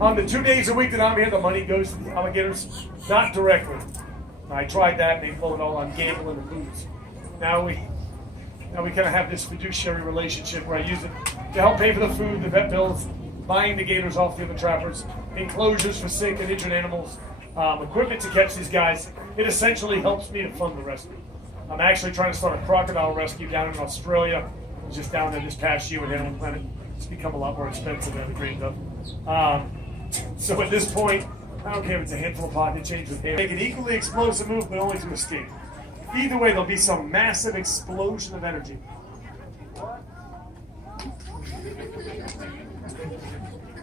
On the 2 days a week that I'm here, the money goes to the alligators, not directly. I tried that, and they pull it all on gambling and booze. Now we kind of have this fiduciary relationship where I use it to help pay for the food, the vet bills, buying the gators off the other trappers, enclosures for sick and injured animals, equipment to catch these guys. It essentially helps me to fund the rescue. I'm actually trying to start a crocodile rescue down in Australia. I was just down there this past year with Animal Planet. It's become a lot more expensive than I dreamed of. So at this point, I don't care if it's a handful of pocket change with hair. Make an equally explosive move, but only to escape. Either way, there'll be some massive explosion of energy.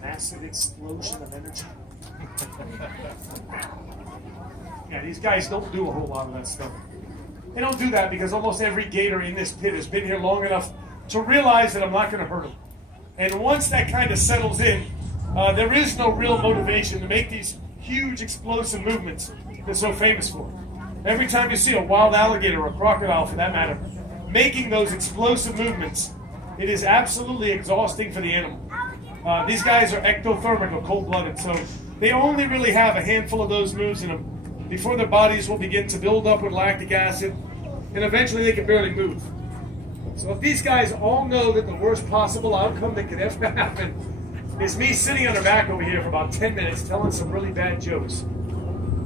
Massive explosion of energy. Yeah, these guys don't do a whole lot of that stuff. They don't do that because almost every gator in this pit has been here long enough to realize that I'm not going to hurt them. And once that kind of settles in, there is no real motivation to make these huge explosive movements they're so famous for. Every time you see a wild alligator or a crocodile, for that matter, making those explosive movements, it is absolutely exhausting for the animal. These guys are ectothermic or cold-blooded, so they only really have a handful of those moves in them before their bodies will begin to build up with lactic acid, and eventually they can barely move. So if these guys all know that the worst possible outcome that could ever happen is me sitting on their back over here for about 10 minutes telling some really bad jokes,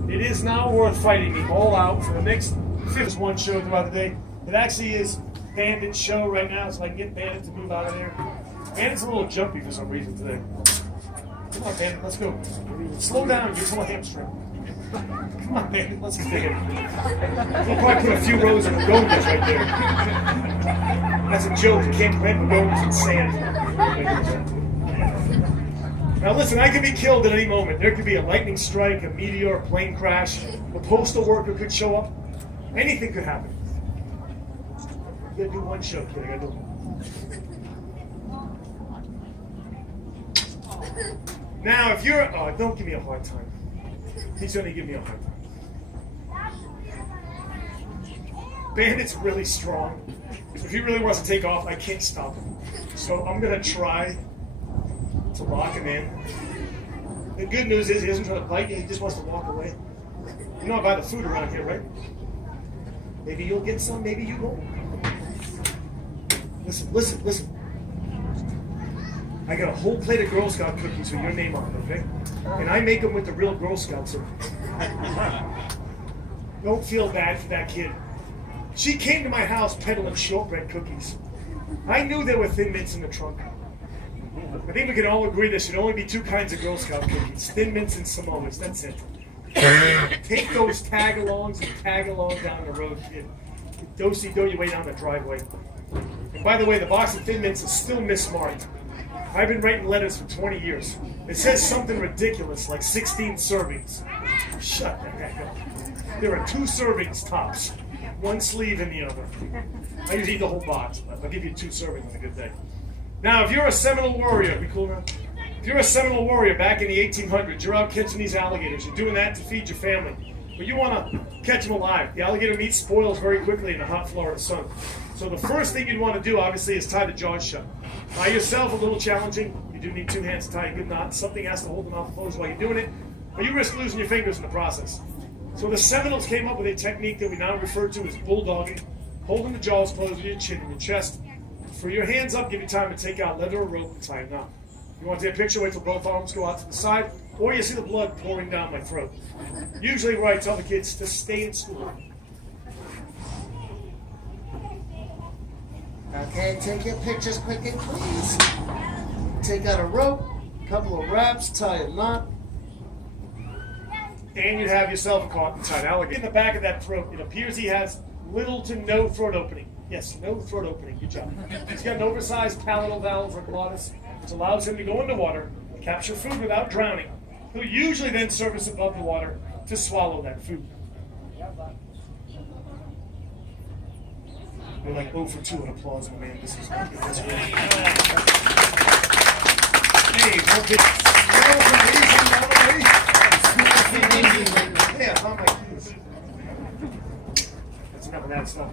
it is now worth fighting me all out for the next 51 show throughout the day. It actually is Bandit's show right now, so I can get Bandit to move out of there. Bandit's a little jumpy for some reason today. Come on, Bandit, let's go. Slow down, you're full of hamstring. Come on, Bandit, let's get it. We'll probably put a few rows of begonias right there. That's a joke, you can't plant begonias in sand. Now listen, I can be killed at any moment. There could be a lightning strike, a meteor, a plane crash, a postal worker could show up. Anything could happen. You gotta do one show, kid. I gotta do one. Now, if you're... Oh, don't give me a hard time. He's gonna give me a hard time. Bandit's really strong. So if he really wants to take off, I can't stop him. So I'm gonna try to lock him in. The good news is he doesn't try to bite you, he just wants to walk away. You know I buy the food around here, right? Maybe you'll get some, maybe you won't. Listen. I got a whole plate of Girl Scout cookies with your name on it, okay? And I make them with the real Girl Scouts. Don't feel bad for that kid. She came to my house peddling shortbread cookies. I knew there were Thin Mints in the trunk. I think we can all agree there should only be two kinds of Girl Scout cookies, Thin Mints and Samoas, that's it. Take those tag-alongs and tag along down the road, kid. Do-si-do your way down the driveway. And by the way, the box of Thin Mints is still mismarked. I've been writing letters for 20 years. It says something ridiculous, like 16 servings. Shut the heck up. There are 2 servings tops, one sleeve in the other. I usually eat the whole box, but I'll give you 2 servings on a good day. Now, if you're a Seminole warrior, be cool now? If you're a Seminole warrior back in the 1800s, you're out catching these alligators. You're doing that to feed your family. But you want to catch them alive. The alligator meat spoils very quickly in the hot Florida sun. So the first thing you'd want to do, obviously, is tie the jaws shut. By yourself, a little challenging. You do need 2 hands to tie a good knot. Something has to hold the mouth closed while you're doing it. But you risk losing your fingers in the process. So the Seminoles came up with a technique that we now refer to as bulldogging, holding the jaws closed with your chin and your chest. For your hands up, give you time to take out leather or rope and tie a knot. You want to take a picture, wait till both arms go out to the side, or you see the blood pouring down my throat. Usually where I tell the kids to stay in school. Okay, take your pictures quickly, please. Take out a rope, a couple of wraps, tie a knot. And you'd have yourself a cotton-tied alligator. In the back of that throat, it appears he has little to no throat opening. Yes, no throat opening. Good job. He's got an oversized palatal valve or glottis, which allows him to go underwater, capture food without drowning. He'll usually then surface above the water to swallow that food. We're like 0 for 2 in applause, man. This is good. That's great. Hey, okay. Hey, I found my keys. That's enough of that stuff.